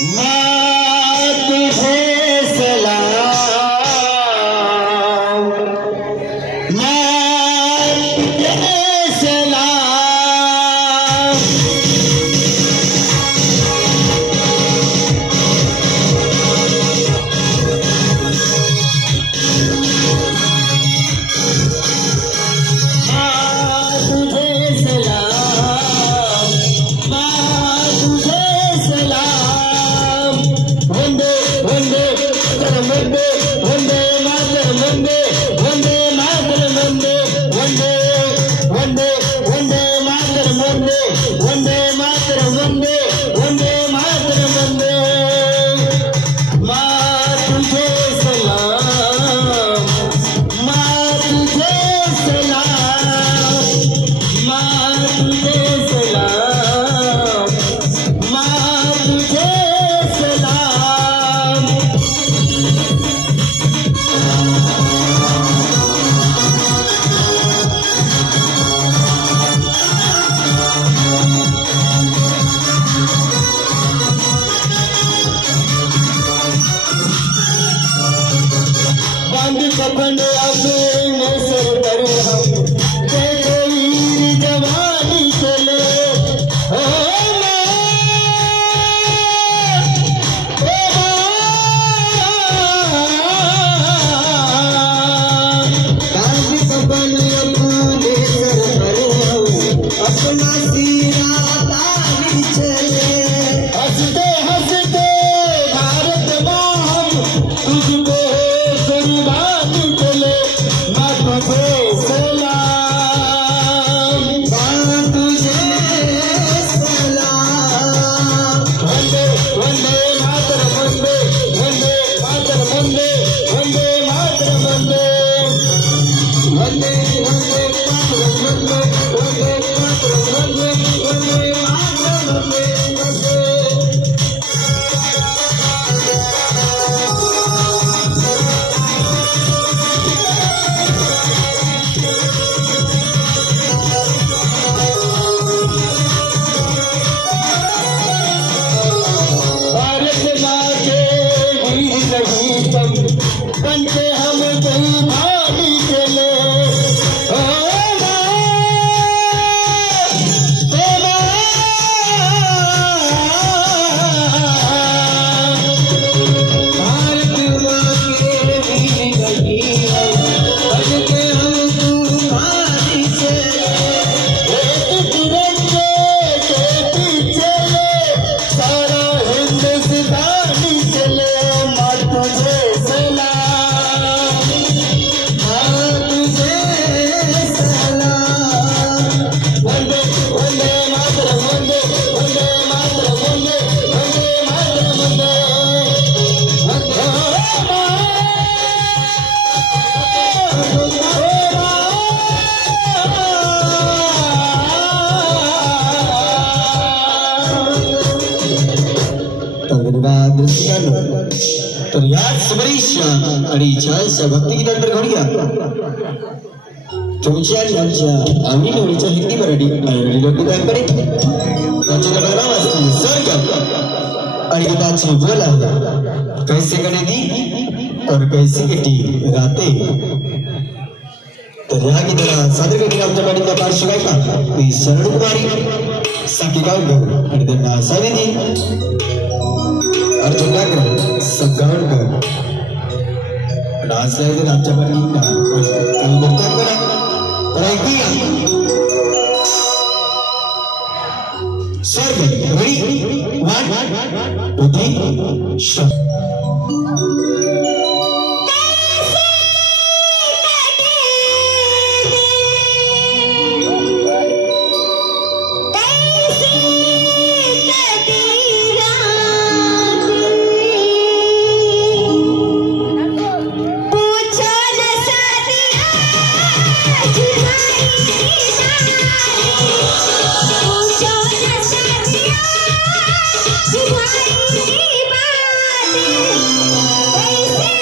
माँ तुझे सलाम, माँ तुझे सलाम। माँ तुझे सलाम, माँ तुझे सलाम। वंदे वंदे मातरम, वंदे मातरम, वंदे मातरम, वंदे वंदे वंदे मातरम, वंदे मातरम, वंदे मातरम, वंदे। माँ तुझे सलाम, माँ तुझे सलाम, माँ तुझे सलाम, माँ तुझे सलाम। बांध कफन अपने सर पर हम तेरे वीर जवानी चले। ओ माँ, ओ बांध कफन अपने सर पर हम अपना सीना तान चले। हंसते हंसते भारत माँ हम तुझको कुर्बान चले। माँ तुझे सलाम, माँ तुझे सलाम। वंदे वंदे मातरम, वंदे मातरम, वंदे मातरम, वंदे वंदे वंदे मातरम, वंदे मातरम, वंदे मातरम, वंदे। भारत माँ के वीर गीतम बनते हम कुर्बानी चले। ओ माँ, ओ माँ, भारत माँ के वीर गीतम बनते हम कुर्बानी चले। एक तिरंगे के पीछे सारा हिंदुस्तानी चले। माँ तुझे सलाम, माँ तुझे सलाम। वंदे वंदे मातरम, वंदे मातरम, वंदे मातरम, वंदे तर याच समरीच्या आणि छानशा भक्तिगीतांतर घडूया तुमच्या आमच्या आम्ही होळीच्या हिंदी मराठी आणि लोकगीतांकडे त्याचे नाव असतील स्वर्ग आणि गीताची बोला कैसे गणे दी और कैसे गटी राते। तर या गीताला सादर करतील आमच्या पाठीच्या पार्श्वगायिका मी शरणकुमारी साकी गावकर आणि त्यांना सानिधी अर्जुन नागर सगळकर नाचल्या आमच्या पाठीला तर ऐकूया सर्व रेडी 1 2 3 शॉट। तुम्हारी बातें